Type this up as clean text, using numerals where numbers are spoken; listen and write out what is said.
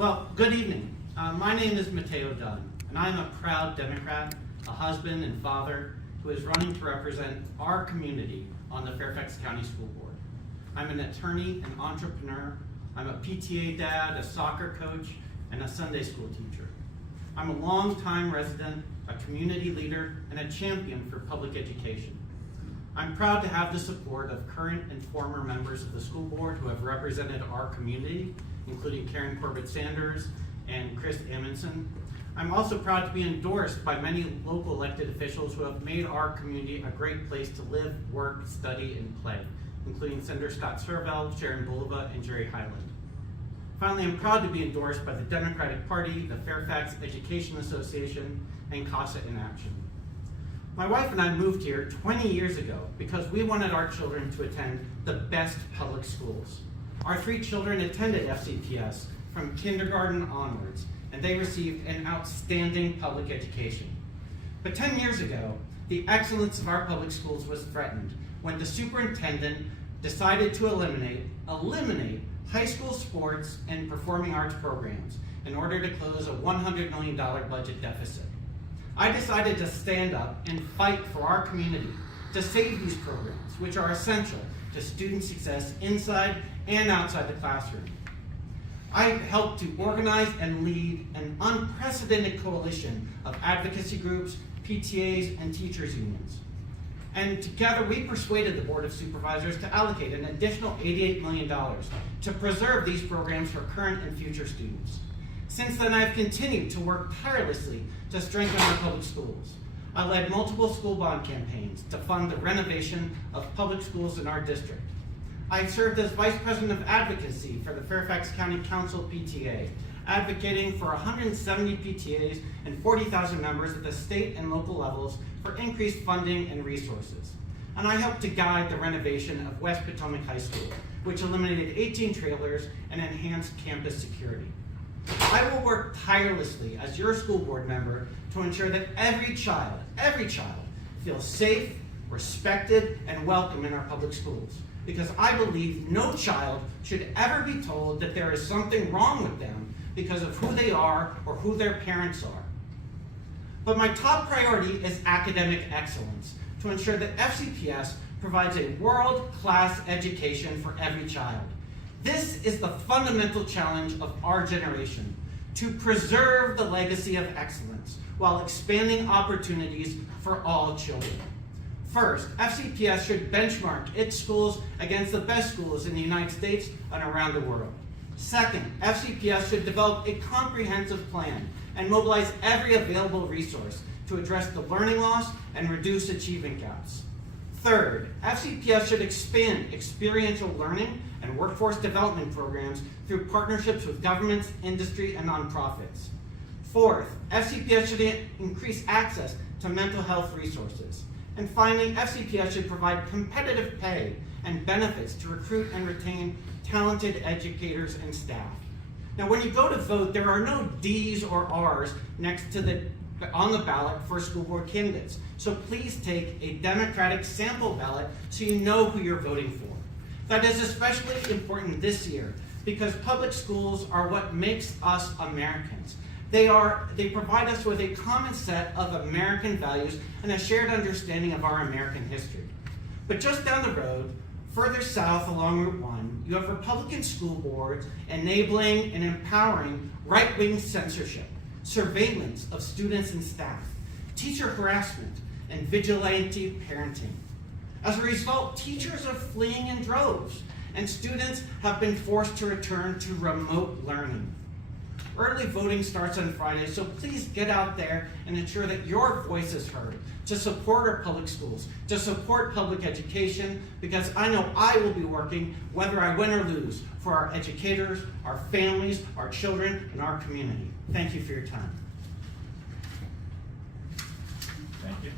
Well, good evening. My name is Mateo Dunne, and I'm a proud Democrat, a husband and father who is running to represent our community on the Fairfax County School Board. I'm an attorney and entrepreneur. I'm a PTA dad, a soccer coach, and a Sunday school teacher. I'm a longtime resident, a community leader, and a champion for public education. I'm proud to have the support of current and former members of the school board who have represented our community, including Karen Corbett-Sanders and Chris Amundson. I'm also proud to be endorsed by many local elected officials who have made our community a great place to live, work, study, and play, including Senator Scott Servell, Sharon Bulova, and Jerry Highland. Finally, I'm proud to be endorsed by the Democratic Party, the Fairfax Education Association, and CASA in Action. My wife and I moved here 20 years ago because we wanted our children to attend the best public schools. Our 3 children attended FCPS from kindergarten onwards, and they received an outstanding public education. But 10 years ago, the excellence of our public schools was threatened when the superintendent decided to eliminate high school sports and performing arts programs in order to close a $100 million budget deficit. I decided to stand up and fight for our community to save these programs, which are essential to student success inside and outside the classroom. I helped to organize and lead an unprecedented coalition of advocacy groups, PTAs, and teachers unions. And together we persuaded the Board of Supervisors to allocate an additional $88 million to preserve these programs for current and future students. Since then, I've continued to work tirelessly to strengthen our public schools. I led multiple school bond campaigns to fund the renovation of public schools in our district. I served as Vice President of Advocacy for the Fairfax County Council PTA, advocating for 170 PTAs and 40,000 members at the state and local levels for increased funding and resources. And I helped to guide the renovation of West Potomac High School, which eliminated 18 trailers and enhanced campus security. I will work tirelessly as your school board member to ensure that every child feels safe, respected, and welcome in our public schools. Because I believe no child should ever be told that there is something wrong with them because of who they are or who their parents are. But my top priority is academic excellence to ensure that FCPS provides a world-class education for every child. This is the fundamental challenge of our generation, to preserve the legacy of excellence while expanding opportunities for all children. First, FCPS should benchmark its schools against the best schools in the United States and around the world. Second, FCPS should develop a comprehensive plan and mobilize every available resource to address the learning loss and reduce achievement gaps. Third, FCPS should expand experiential learning and workforce development programs through partnerships with governments, industry, and nonprofits. Fourth, FCPS should increase access to mental health resources. And finally, FCPS should provide competitive pay and benefits to recruit and retain talented educators and staff. Now, when you go to vote, there are no D's or R's next to on the ballot for school board candidates. So please take a Democratic sample ballot so you know who you're voting for. That is especially important this year because public schools are what makes us Americans. They provide us with a common set of American values and a shared understanding of our American history. But just down the road, further south along Route 1, you have Republican school boards enabling and empowering right-wing censorship, surveillance of students and staff, teacher harassment, and vigilante parenting. As a result, teachers are fleeing in droves, and students have been forced to return to remote learning. Early voting starts on Friday, so please get out there and ensure that your voice is heard to support our public schools, to support public education, because I know I will be working, whether I win or lose, for our educators, our families, our children, and our community. Thank you for your time. Thank you.